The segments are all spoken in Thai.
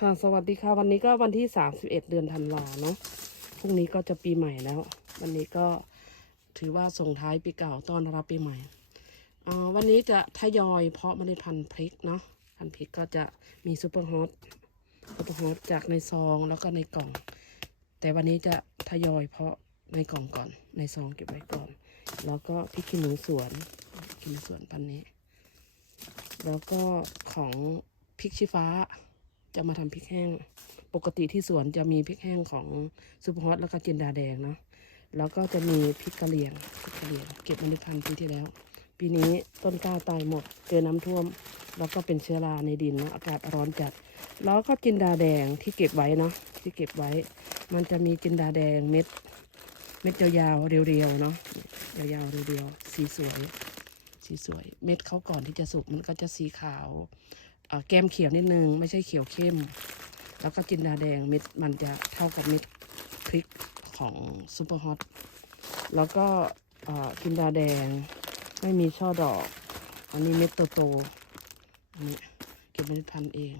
ค่ะสวัสดีค่ะ วันนี้ก็วันที่31เอ็ดเดือนธันวาเนาะพรุ่งนี้ก็จะปีใหม่แล้ว วันนี้ก็ถือว่าส่งท้ายปีเก่าต้อนรับปีใหม่อ่าวันนี้จะทยอยเพาะเมล็ดพันธุ์พริกเนาะพันธุ์พริกก็จะมีซูเปอร์ฮอตซูเปอร์ฮอตจากในซองแล้วก็ในกล่อง แต่วันนี้จะทยอยเพาะในกล่องก่อน ในซองเก็บไว้ก่อน แล้วก็พริกขี้หนูสวนพรินสวนพันนี้ แล้วก็ของพริกชี้ฟ้า จะมาทำพริกแห้ง ปกติที่สวนจะมีพริกแห้งของซูเปอร์ฮอตแล้วก็จินดาแดงเนาะ แล้วก็จะมีพริกกะเหรี่ยงพริกกะเหรี่ยง เก็บมล็ดพันธุ์ปีที่แล้ว ปีนี้ต้นกล้าตายหมด เจอน้ำท่วม แล้วก็เป็นเชื้อราในดินเนาะ อากาศร้อนจัด แล้วก็จินดาแดงที่เก็บไว้เนาะ ที่เก็บไว้ มันจะมีจินดาแดงเม็ด เม็ดยาวๆ เรียวๆ เนาะ ยาวๆ เรียวๆ สีสวย สีสวย เม็ดเขาก่อนที่จะสุกมันก็จะสีขาว แก้มเขียวนิดนึง ไม่ใช่เขียวเข้ม แล้วก็จินดาแดงเม็ดมันจะเท่ากับเม็ดพริกของซูเปอร์ฮอตแล้วก็จินดาแดงไม่มีช่อดอก อันนี้เม็ดโตๆอันนี้เก็บเมล็ดพันธุ์เอง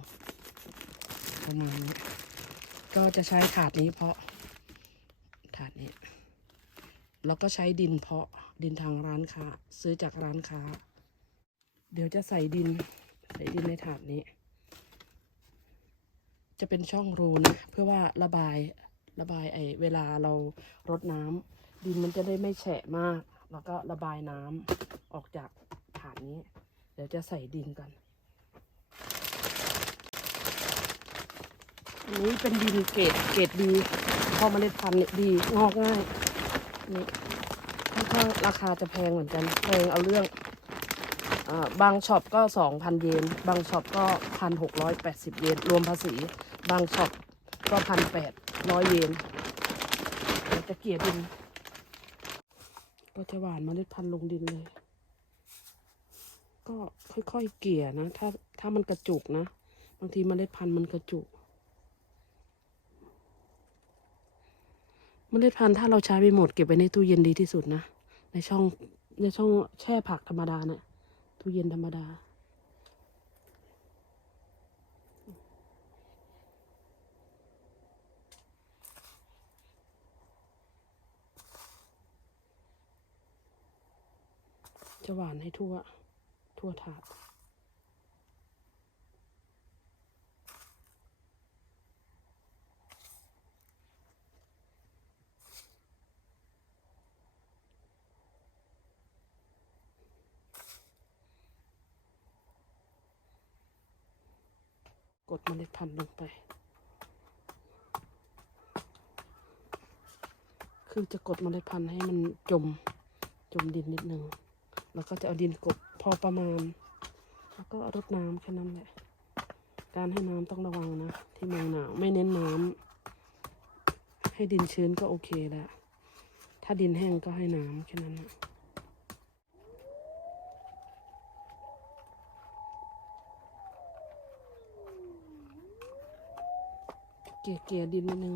ประมาณนี้ก็จะใช้ถาดนี้เพาะถาดนี้ แล้วก็ใช้ดินเพาะดินทางร้านค้า ซื้อจากร้านค้า เดี๋ยวจะใส่ดิน ใส่ดินในถาดนี้ จะเป็นช่องรูนะเพื่อว่าระบายระบายไอเวลาเรารดน้ำดินมันจะได้ไม่แฉะมาก แล้วก็ระบายน้ำออกจากถาดนี้ เดี๋ยวจะใส่ดินกันอันนี้เป็นดินเกรดเกรดดีพอเมล็ดพันธุ์เนี่ยดีงอกง่ายนี่ค่อนข้างราคาจะแพงเหมือนกันแพงเอาเรื่อง บางช็อปก็สองพันเยน บางช็อปก็พันหกร้อยแปดสิบเยน รวมภาษี บางช็อปก็พันแปดร้อยเยนเดี๋ยวจะเกลี่ยดิน ก็จะหว่านเมล็ดพันธุ์ลงดินเลย ก็ค่อยๆเกลี่ยนะ ถ้าถ้ามันกระจุกนะ บางทีเมล็ดพันธุ์มันกระจุกเมล็ดพันธุ์ถ้าเราใช้ไปหมดเก็บไว้ในตู้เย็นดีที่สุดนะ ในช่องในช่องแช่ผักธรรมดาเนะี่ย ตู้เย็นธรรมดา จะหวานให้ทั่ว ทั่วถาด กดเมล็ดพันธุ์ลงไป คือจะกดเมล็ดพันธุ์ให้มันจม จมดินนิดนึง แล้วก็จะเอาดินกบพอประมาณ แล้วก็รดน้ำแค่นั้นแหละ การให้น้ำต้องระวังนะ ที่เมืองหนาวไม่เน้นน้ำให้ดินชื้นก็โอเคแล้ว ถ้าดินแห้งก็ให้น้ำแค่นั้นนะ เกลี่ยเกี่ยดินนิดนึง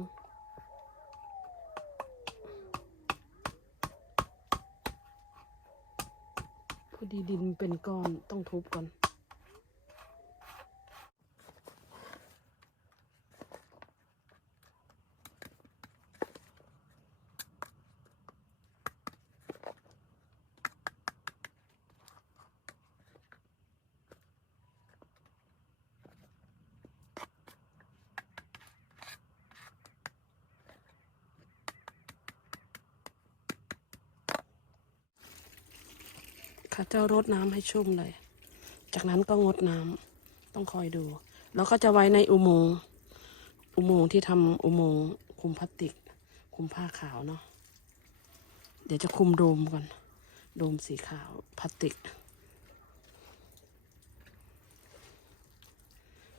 พอดีดินเป็นก้อนต้องทุบก่อน ข้าเจ้ารดน้ำให้ชุ่มเลย จากนั้นก็งดน้ำต้องคอยดู แล้วก็จะไว้ในอุโมงค์อุโมงค์ที่ทำอุโมงค์คุมพลาสติก คุมผ้าขาวเนาะเดี๋ยวจะคุมโดมก่อน โดมสีขาวพลาสติก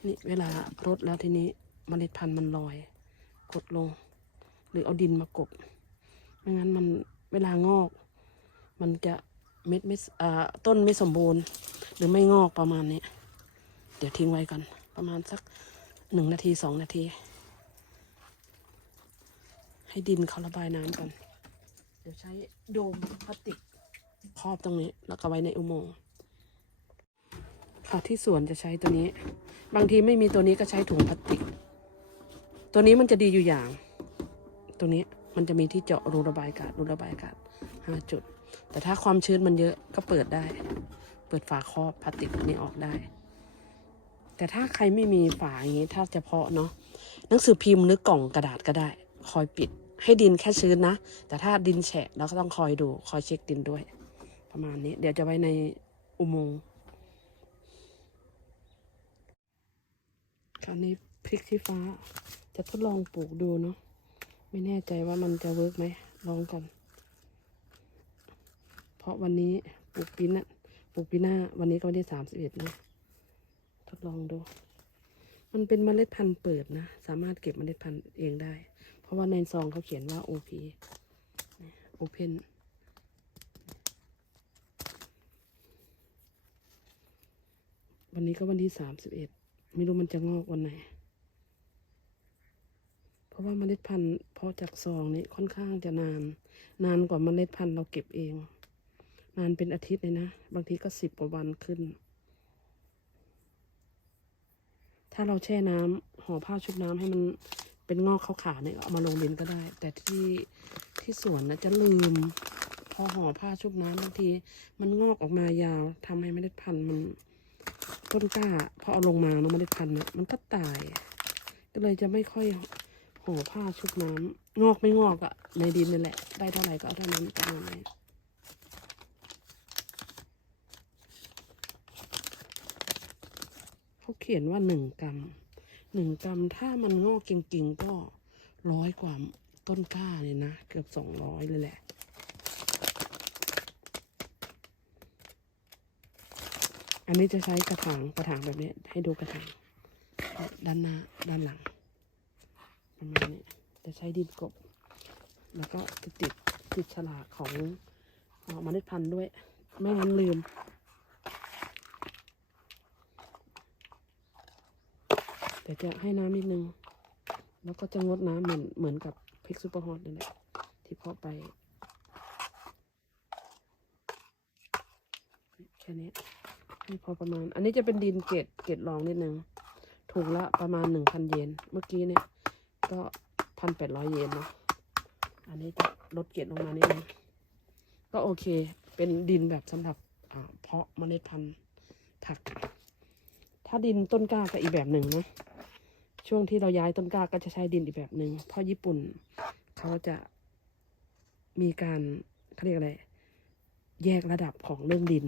นี่เวลารดแล้วทีนี้เมล็ดพันธุ์มันลอย กดลง หรือเอาดินมากบไม่งั้นมันเวลางอก มันจะ เม็ดไม่ต้นไม่สมบูรณ์ หรือไม่งอกประมาณนี้ เดี๋ยวทิ้งไว้ก่อน ประมาณสักหนึ่งนาทีสองนาที ให้ดินเขาระบายน้ำก่อน เดี๋ยวใช้โดมพลาสติกครอบตรงนี้ แล้วก็ไว้ในอุโมงค์ค่ะที่สวนจะใช้ตัวนี้ บางทีไม่มีตัวนี้ก็ใช้ถุงพลาสติก ตัวนี้มันจะดีอยู่อย่าง ตัวนี้มันจะมีที่เจาะรูระบายอากาศรูระบายอากาศห้าจุด แต่ถ้าความชื้นมันเยอะก็เปิดได้ เปิดฝาครอบพลาสติกนี้ออกได้ แต่ถ้าใครไม่มีฝาอย่างนี้ถ้าจะเพาะเนาะหนังสือพิมพ์หรือกล่องกระดาษก็ได้ คอยปิด ให้ดินแค่ชื้นนะ แต่ถ้าดินแฉะเราก็ต้องคอยดู คอยเช็คดินด้วย ประมาณนี้ เดี๋ยวจะไว้ในอุโมงค์คราวนี้พริกชี้ฟ้า จะทดลองปลูกดูเนาะไม่แน่ใจว่ามันจะเวิร์กไหมลองก่อน เพราะวันนี้ปลูกปีน้าปลูกปีหน้า วันนี้ก็วันที่สามสิบเอ็ดนะทดลองดู มันเป็นเมล็ดพันธุ์เปิดนะ สามารถเก็บเมล็ดพันธุ์เองได้ เพราะว่าในซองเขาเขียนว่า OP Open วันนี้ก็วันที่สามสิบเอ็ดไม่รู้มันจะงอกวันไหน เพราะว่าเมล็ดพันธุ์เพาะจากซองนี่ค่อนข้างจะนาน นานกว่าเมล็ดพันธุ์เราเก็บเอง นานเป็นอาทิตย์เลยนะ บางทีก็สิบกว่าวันขึ้น ถ้าเราแช่น้ำห่อผ้าชุบน้ำให้มันเป็นงอกขาวๆเนี่ยเอามาลงดินก็ได้ แต่ที่ที่สวนนะจะลืม พอห่อผ้าชุบน้ำบางที มันงอกออกมายาวทำให้เมล็ดพันธุ์มันต้นกล้าพอเอาลงมาเนาะเมล็ดพันธุ์มันก็ตาย ก็เลยจะไม่ค่อยห่อผ้าชุบน้ำงอกไม่งอกอะในดินนี่แหละ ได้เท่าไหร่ก็เอาเท่านั้นประมาณนี้ เขียนว่าหนึ่งกรัมหนึ่งกรัมถ้ามันงอกจริงๆก็ร้อยกว่าต้นกล้าเลยนะ เกือบสองร้อยเลยแหละ อันนี้จะใช้กระถางกระถางแบบนี้ ให้ดูกระถางด้านหน้าด้านหลังประมาณนี้จะใช้ดินกบ แล้วก็ติดติดฉลากของอ่อเมล็ดพันธุ์ด้วย ไม่งั้นลืม เดี๋ยวจะให้น้ำนิดนึง แล้วก็จะงดน้ำเหมือนเหมือนกับพริกซูเปอร์ฮอตนี่แหละที่เพาะไป แค่นี้ให้พอประมาณ อันนี้จะเป็นดินเกรดเกรดรองนิดนึงถุงละประมาณหนึ่งพันเยน เมื่อกี้เนี่ย ก็พันแปดร้อยเยนเนาะ อันนี้จะลดเกรดลงมานิดนึง ก็โอเค เป็นดินแบบสำหรับเพาะเมล็ดพันธุ์ผัก ถ้าดินต้นกล้าก็อีกแบบหนึ่งนะ ช่วงที่เราย้ายต้นกล้าก็จะใช้ดินอีกแบบหนึ่งเพราะญี่ปุ่น เขาจะมีการเขาเรียกอะไร แยกระดับของเรื่องดิน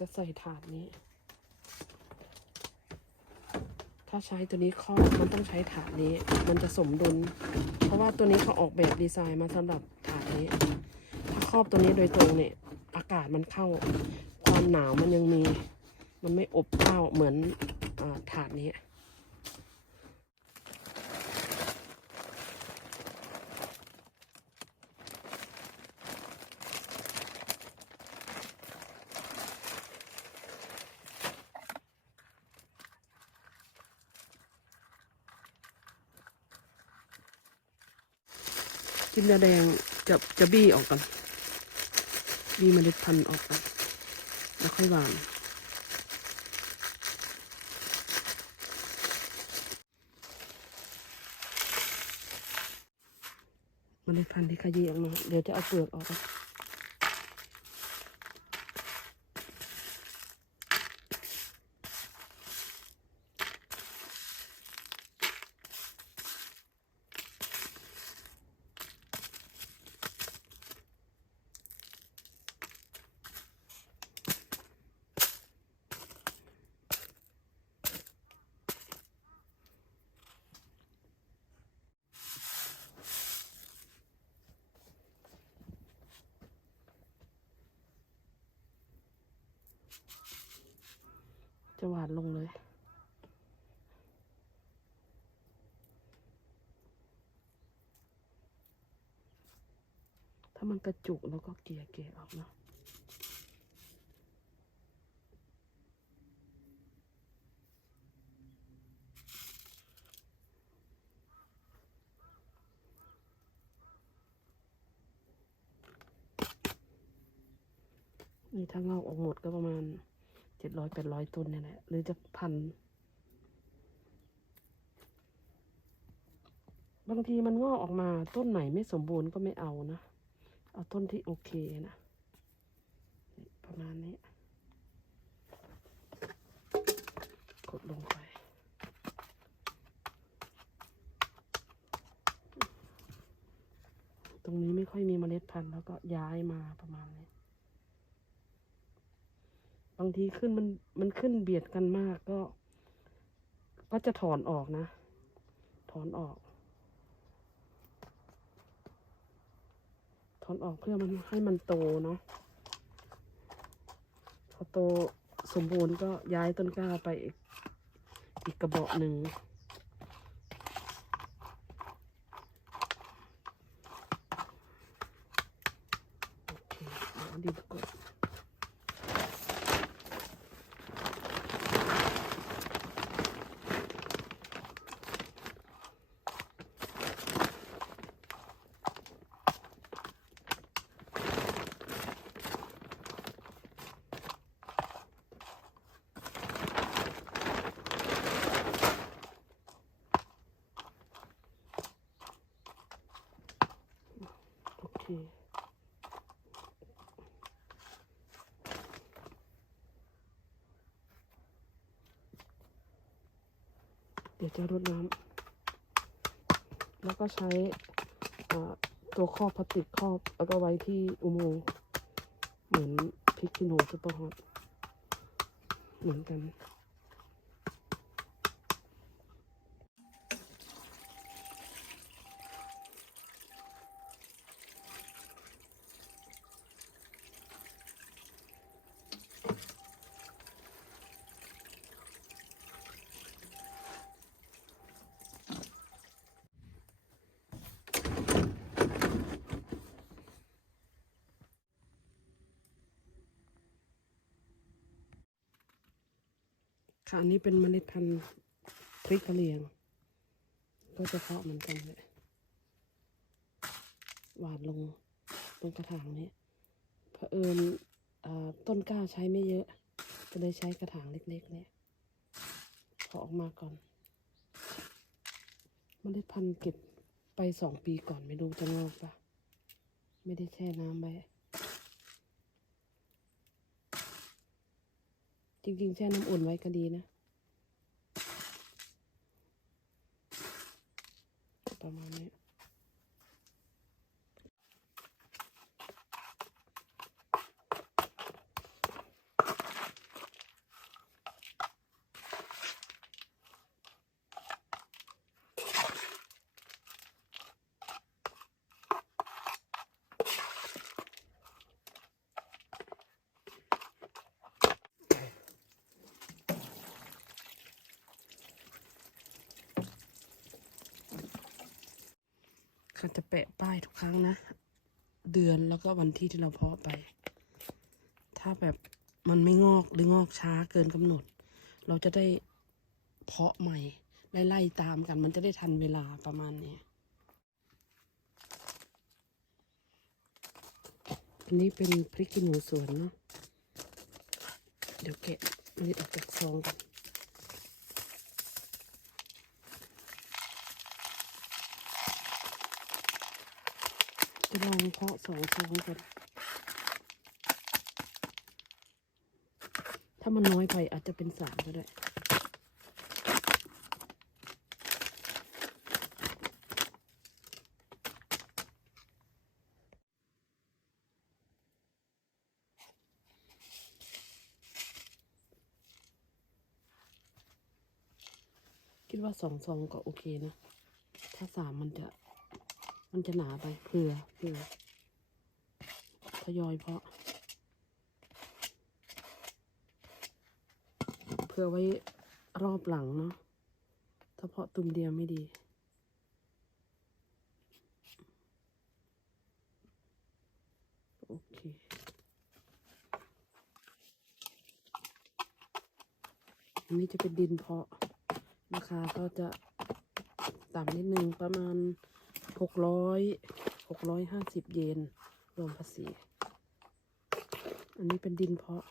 จะใส่ถาดนี้ ถ้าใช้ตัวนี้ครอบมันต้องใช้ถาดนี้ มันจะสมดุล เพราะว่าตัวนี้เขาออกแบบดีไซน์มาสำหรับถาดนี้ ถ้าครอบตัวนี้โดยตรงเนี่ย อากาศมันเข้า ความหนาวมันยังมี มันไม่อบอ้าวเหมือนอถาดนี้ กินยาแดงจะจะบี้ออกก่อนบี้เมล็ดพันธุ์ออกก่อนแล้วค่อยหวาน เมล็ดพันธุ์ที่ขยี้ออกมาเดี๋ยวจะเอาเปลือกออกก่อนะหวานลงเลย ถ้ามันกระจุกแล้วก็เกลี่ยเกลี่ออกเนาะนี่ถ้าเงาออกหมดก็ประมาณ จ็ดร้อยแปดร้อยต้นเนี่ยแหละหรือจะพันบางทีมันงอกออกมาต้นไหนไม่สมบูรณ์ก็ไม่เอานะ เอาต้นที่โอเคนะ ประมาณนี้ กดลงไปตรงนี้ไม่ค่อยมีเมล็ดพันธุ์แล้วก็ย้ายมาประมาณนี้ บางทีขึ้นมันมันขึ้นเบียดกันมากก็ ก็จะถอนออกนะ ถอนออก ถอนออกเพื่อมันให้มันโตเนาะพอโตสมบูรณ์ก็ย้ายต้นกล้าไปอีกอีกกระบอกหนึ่งโอเคเดี๋ยวดินกด โอเค เดี๋ยวจะรดน้ำแล้วก็ใช้ตัวครอบพลาสติกครอบแล้วก็ไว้ที่อุโมงค์เหมือนพริกขี้หนูซุปเปอร์ฮอตเหมือนกัน ค่ะอันนี้เป็นเมล็ดพันธุ์พริกกะเหรี่ยง ก็จะเพาะเหมือนกันเลยหวานลงตรงกระถางนี้เผอิญต้นกล้าใช้ไม่เยอะ ก็เลยใช้กระถางเล็กๆเนี่ยเพาะออกมาก่อนเมล็ดพันธุ์เก็บไปสองปีก่อนไม่รู้จะงอกปะไม่ได้แช่น้ำไว้ จริงๆแช่น้ำอุ่นไว้ก็ดีนะมาณนี้ เขาจะแปะป้ายทุกครั้งนะ เดือนแล้วก็วันที่ที่เราเพาะไป ถ้าแบบมันไม่งอกหรืองอกช้าเกินกำหนด เราจะได้เพาะใหม่ไล่ๆตามกันมันจะได้ทันเวลาประมาณนี้อันนี้เป็นพริกขี้หนูสวนเนาะ เดี๋ยวแกะเมล็ดออกจากซองกัน ลองเพาะสองซองก่อนถ้ามันน้อยไปอาจจะเป็นสามก็ได้คิดว่าสองซองก็โอเคนะ ถ้าสามมันจะ มันจะหนาไปเผื่อเผื่อทยอยเพาะเผื่อไว้รอบหลังเนาะถ้าเพาะตุ่มเดียวไม่ดีโอเคอันนี้จะเป็นดินเพาะราคาก็จะต่ำนิดนึงประมาณ หกร้อยหกร้อยห้าสิบเยนรวมภาษี อันนี้เป็นดินเพาะ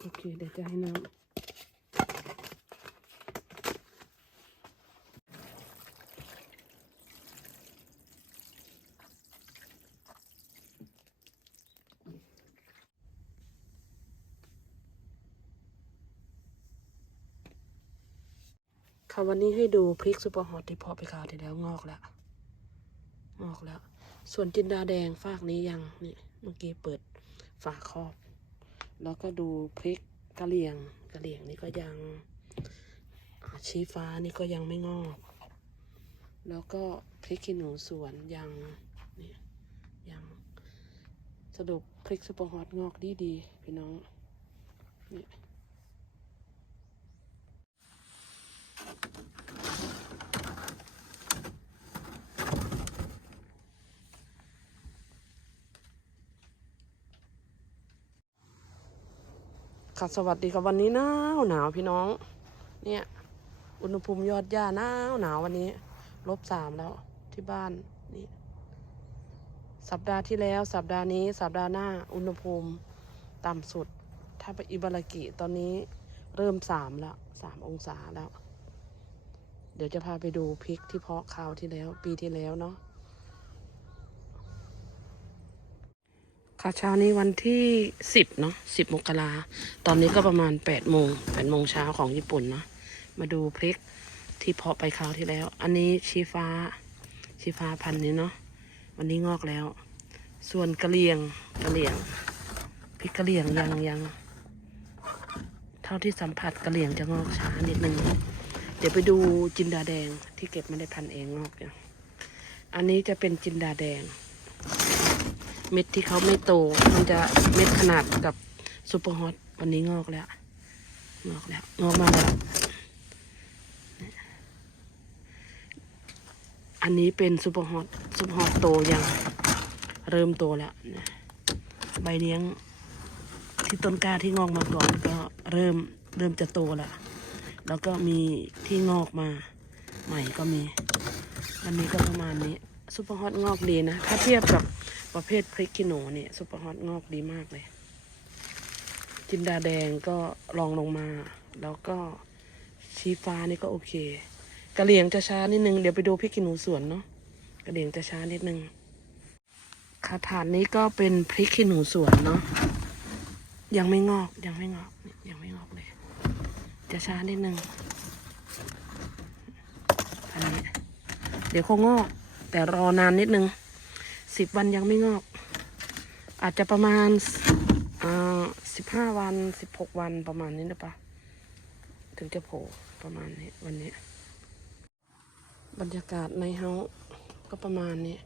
โอเค เดี๋ยวจะให้น้ำ ค่ะวันนี้ให้ดูพริกซุปเปอร์ฮอตที่เพาะไปคราวที่แล้วงอกแล้ว งอกแล้ว ส่วนจินดาแดงฝากนี้ยังนี่เมื่อกี้เปิดฝาครอบ แล้วก็ดูพริกกะเหรี่ยงกะเหรี่ยงนี่ก็ยังชี้ฟ้านี่ก็ยังไม่งอก แล้วก็พริกขี้หนูสวนยังนี่ยังสรุปพริกซุปเปอร์ฮอตงอกดีดีๆพี่น้องนี่ ค่ะสวัสดีครับวันนี้หนาวหนาวพี่น้อง เนี่ย อุณหภูมิยอดหญ้าหนาวหนาววันนี้ลบสามแล้วที่บ้านนี่สัปดาห์ที่แล้วสัปดาห์นี้ สัปดาห์หน้า อุณหภูมิต่ำสุด ถ้าไปอิบารากิตอนนี้เริ่มสามแล้วสามองศาแล้ว เดี๋ยวจะพาไปดูพริกที่เพาะคราวที่แล้ว ปีที่แล้วเนาะค่ะเช้านี้วันที่สิบเนาะสิบมกราตอนนี้ก็ประมาณแปดโมงแปดโมงเช้าของญี่ปุ่นเนาะมาดูพริกที่เพาะไปคราวที่แล้ว อันนี้ชีฟ้า ชีฟ้าพันธุ์นี้เนาะวันนี้งอกแล้ว ส่วนกระเหรี่ยงกระเหรี่ยงพริกกระเหรี่ยงยังยัง เท่าที่สัมผัสกระเหรี่ยงจะงอกช้านิดนึง เดี๋ยวไปดูจินดาแดงที่เก็บมาได้พันเองงอกอย่างอันนี้จะเป็นจินดาแดง เม็ดที่เขาไม่โต มันจะเม็ดขนาดกับซูเปอร์ฮอตวันนี้งอกแล้ว งอกแล้ว งอกมาแล้ว อันนี้เป็นซูเปอร์ฮอตซูเปอร์ฮอตโตยังเริ่มโตแล้วใบเลี้ยงที่ต้นกล้าที่งอกมาก่อนก็เริ่มเริ่มจะโตแล้ว แล้วก็มีที่งอกมาใหม่ก็มี อันนี้ก็ประมาณนี้ซูเปอร์ฮอตงอกดีนะ ถ้าเทียบกับประเภทพริกขี้หนูเนี่ยซูเปอร์ฮอตงอกดีมากเลย จินดาแดงก็ลองลงมา แล้วก็ชีฟ้านี่ก็โอเค กระเหลียงจะช้านิดนึง เดี๋ยวไปดูพริกขี้หนูสวนเนาะกระเหลียงจะช้านิดนึงค่ะฐานนี้ก็เป็นพริกขี้หนูสวนเนาะยังไม่งอกยังไม่งอกยังไม่งอกเลย จะช้านิดนึงอันนี้เดี๋ยวคงงอก แต่รอนานนิดนึงสิบวันยังไม่งอก อาจจะประมาณสิบห้าวันสิบหกวันประมาณนี้หรือเปล่าถึงจะโผล่ประมาณนี้วันนี้ บรรยากาศในเฮาก็ประมาณนี้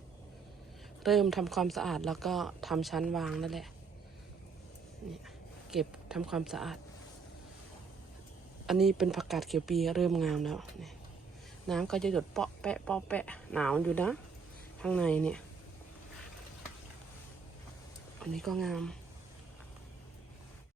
เริ่มทำความสะอาดแล้วก็ทำชั้นวางนั่นแหละนี่เก็บทำความสะอาด อันนี้เป็นผักกาดเขียวปีเริ่มงามแล้วนี่น้ำก็จะหยดเปาะแปะเปาะแปะหนาวอยู่นะ ข้างในเนี่ย อันนี้ก็งาม